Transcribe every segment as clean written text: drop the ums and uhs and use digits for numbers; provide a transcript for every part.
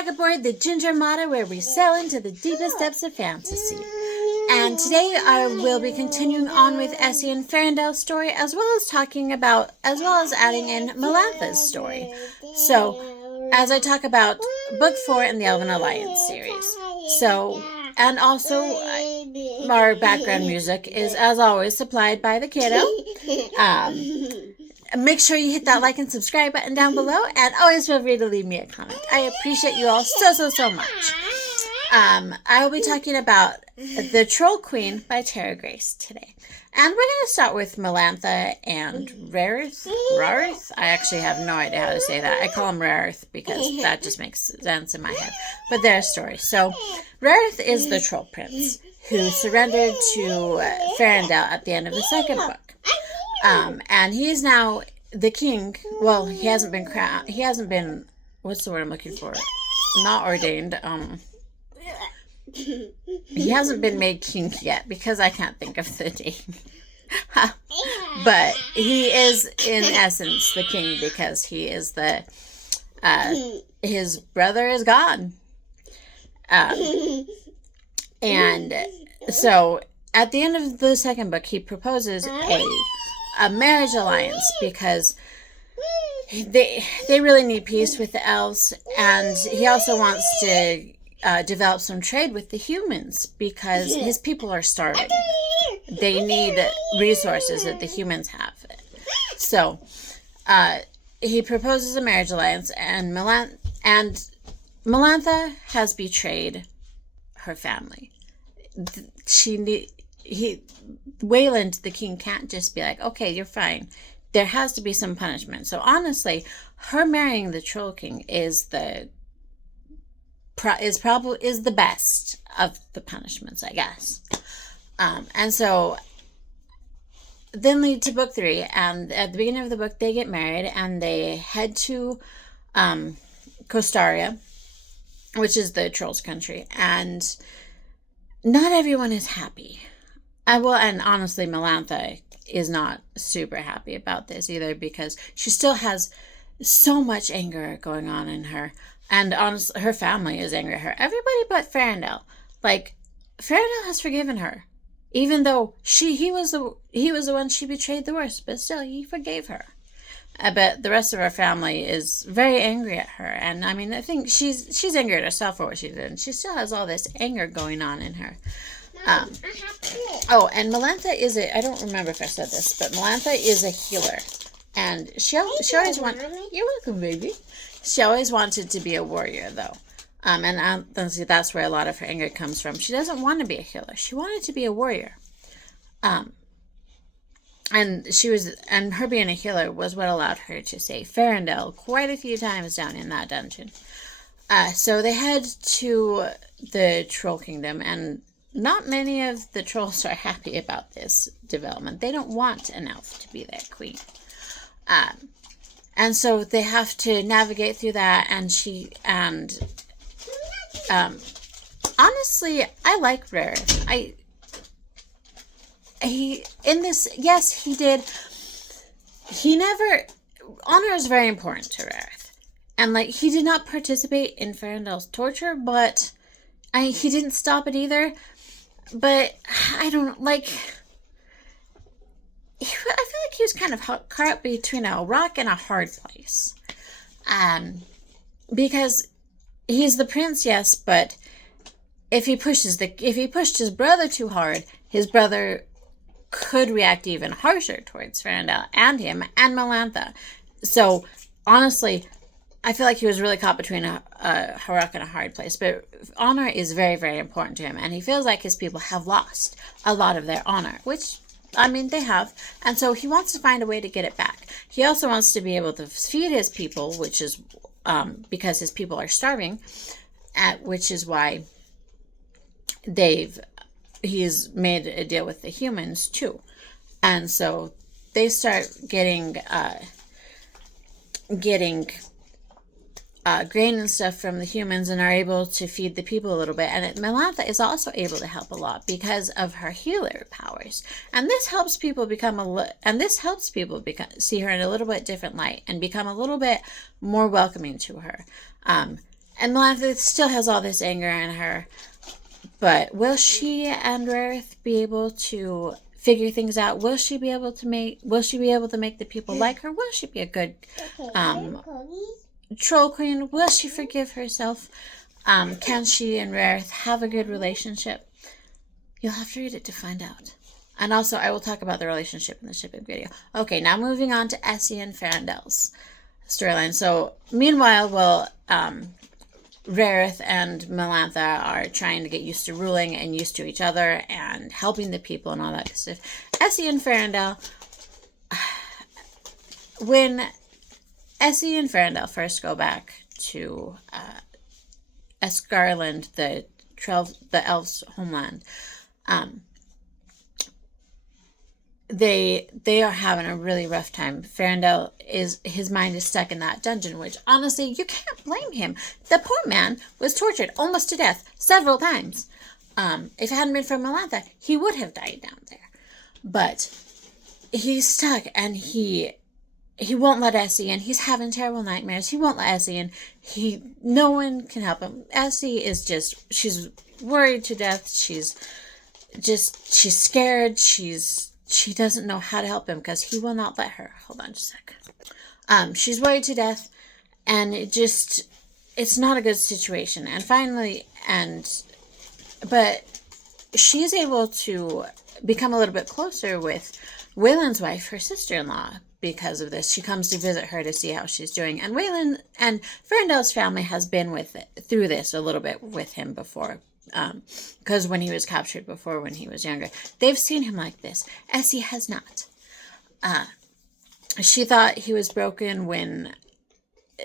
back aboard the Ginger Mata, where we sail into the deepest depths of fantasy. And today I will be continuing on with Essie and Farindel's story, as well as adding in Melantha's story. So, as I talk about Book 4 in the Elven Alliance series. So, and also, our background music is, as always, supplied by the kiddo. Make sure you hit that like and subscribe button down below, and always feel free to leave me a comment. I appreciate you all so much. I will be talking about The Troll Queen by Tara Grayce today. And we're going to start with Melantha and Rarith. I actually have no idea how to say that. I call him Rarith because that just makes sense in my head. But their story. So, Rarith is the troll prince who surrendered to Farindel at the end of the second book. And he is now the king. Well, he hasn't been crowned. He hasn't been, what's the word I'm looking for? Not ordained. He hasn't been made king yet because I can't think of the name. But he is in essence the king because he is the, his brother is gone. And so at the end of the second book, he proposes a marriage alliance because they really need peace with the elves, and he also wants to develop some trade with the humans because his people are starving. They need resources that the humans have. So he proposes a marriage alliance, and Melantha has betrayed her family. Wayland, the king, can't just be like, okay, you're fine. There has to be some punishment. So honestly, her marrying the Troll King is the best of the punishments, I guess. And so then lead to book 3, and at the beginning of the book, they get married and they head to Costaria, which is the trolls' country, and not everyone is happy. And honestly, Melantha is not super happy about this either because she still has so much anger going on in her. And honestly, her family is angry at her. Everybody but Farindel. Like, Farindel has forgiven her. Even though he was the one she betrayed the worst. But still, he forgave her. But the rest of her family is very angry at her. And I mean, I think she's angry at herself for what she did. And she still has all this anger going on in her. And Melantha is I don't remember if I said this, but Melantha is a healer. And she always wanted... You're welcome, baby. She always wanted to be a warrior, though. And honestly, that's where a lot of her anger comes from. She doesn't want to be a healer. She wanted to be a warrior. And her being a healer was what allowed her to save Farindel quite a few times down in that dungeon. So they head to the Troll Kingdom, and not many of the trolls are happy about this development. They don't want an elf to be their queen. And so they have to navigate through that, honestly, I like Rarith. He did. Honor is very important to Rarith. And, he did not participate in Farindel's torture, but he didn't stop it either. But, I don't, I feel like he was kind of caught between a rock and a hard place. Because he's the prince, yes, but if he pushed his brother too hard, his brother could react even harsher towards Farindel and him and Melantha. So, honestly, I feel like he was really caught between a rock and a hard place. But honor is very, very important to him. And he feels like his people have lost a lot of their honor. Which, I mean, they have. And so he wants to find a way to get it back. He also wants to be able to feed his people, which is because his people are starving. Which is why he's made a deal with the humans, too. And so they start getting grain and stuff from the humans and are able to feed the people a little bit. And Melantha is also able to help a lot because of her healer powers. And this helps people see her in a little bit different light and become a little bit more welcoming to her. And Melantha still has all this anger in her. But will she and Rarith be able to figure things out? Will she be able to make the people like her? Will she be a good troll queen? Will she forgive herself? Can she and Rarith have a good relationship? You'll have to read it to find out. And also, I will talk about the relationship in the shipping video. Okay, now moving on to Essie and Farendel's storyline. So, meanwhile, Rarith and Melantha are trying to get used to ruling and used to each other and helping the people and all that stuff. Essie and Farendel, when Essie and Farendel first go back to Escarland, the elves' homeland, they are having a really rough time. Farendel his mind is stuck in that dungeon, which honestly you can't blame him. The poor man was tortured almost to death several times. If it hadn't been for Melantha, he would have died down there. But he's stuck, and he won't let Essie in. He's having terrible nightmares. He won't let Essie in. No one can help him. Essie is she's worried to death. She's scared. She doesn't know how to help him because he will not let her. Hold on just a sec. She's worried to death, and it's not a good situation. And finally, but she's able to become a little bit closer with Waylon's wife, her sister-in-law, because of this. She comes to visit her to see how she's doing. And Waylon and Farendel's family has been through this a little bit with him before. Because when he was captured before, when he was younger, they've seen him like this. Essie has not. She thought he was broken when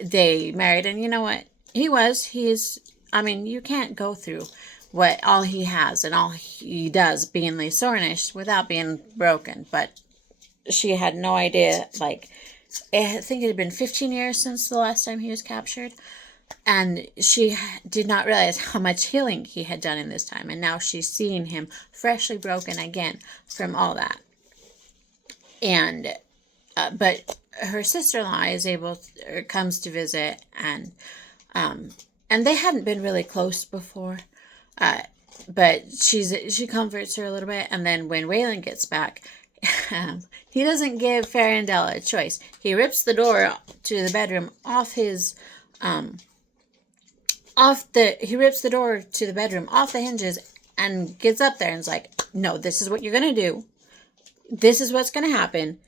they married, and you know what? You can't go through all he has and all he does being Sornish without being broken. But she had no idea, I think it had been 15 years since the last time he was captured. And she did not realize how much healing he had done in this time. And now she's seeing him freshly broken again from all that. And, but her sister-in-law comes to visit, and they hadn't been really close before. But she comforts her a little bit. And then when Waylon gets back, he doesn't give Farendel a choice. He rips the door to the bedroom off his, he rips the door to the bedroom off the hinges and gets up there and is like, no, this is what you're going to do. This is what's going to happen.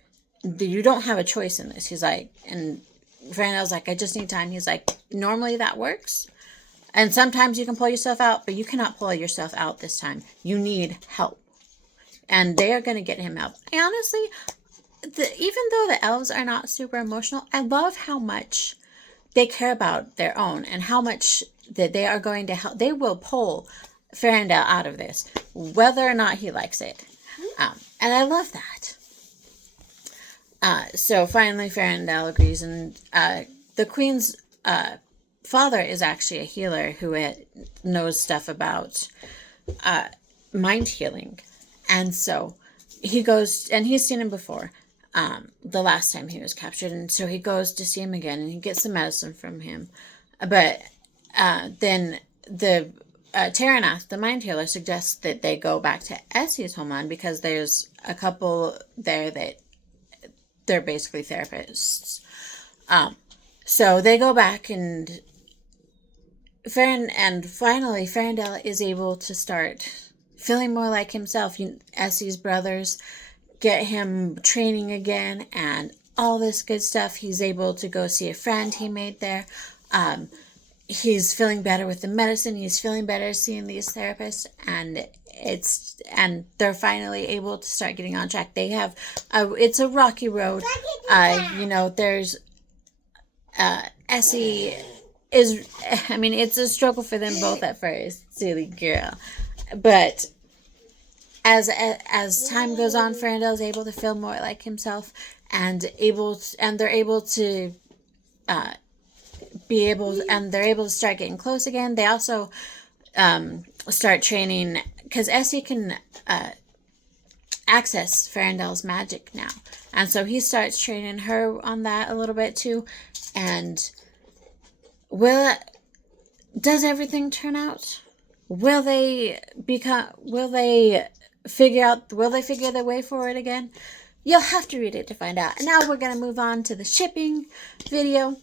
You don't have a choice in this. He's like, and Farendel's like, I just need time. He's like, normally that works. And sometimes you can pull yourself out, but you cannot pull yourself out this time. You need help. And they are going to get him out. I honestly, even though the elves are not super emotional, I love how much they care about their own and how much that they are going to help. They will pull Farendel out of this, whether or not he likes it. And I love that. So finally Farendel agrees, and the queen's father is actually a healer who knows stuff about mind healing. And so he goes, and he's seen him before, the last time he was captured. And so he goes to see him again, and he gets some medicine from him. But then Taranath, the mind healer, suggests that they go back to Essie's homeland because there's a couple there that they're basically therapists. So they go back, and finally Farendel is able to start feeling more like himself. Essie's brothers get him training again and all this good stuff. He's able to go see a friend he made there. He's feeling better with the medicine. He's feeling better seeing these therapists, and they're finally able to start getting on track. They have it's a rocky road. There's Essie is, it's a struggle for them both at first, silly girl. But as time goes on, Farendel is able to feel more like himself, and they're able to start getting close again. They also start training, because Essie can access Farendel's magic now, and so he starts training her on that a little bit too. And does everything turn out? Will they figure their way forward again? You'll have to read it to find out. And now we're going to move on to the shipping video.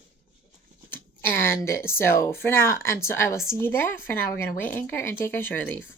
And so I will see you there. For now, we're going to wait anchor and take our shore leave.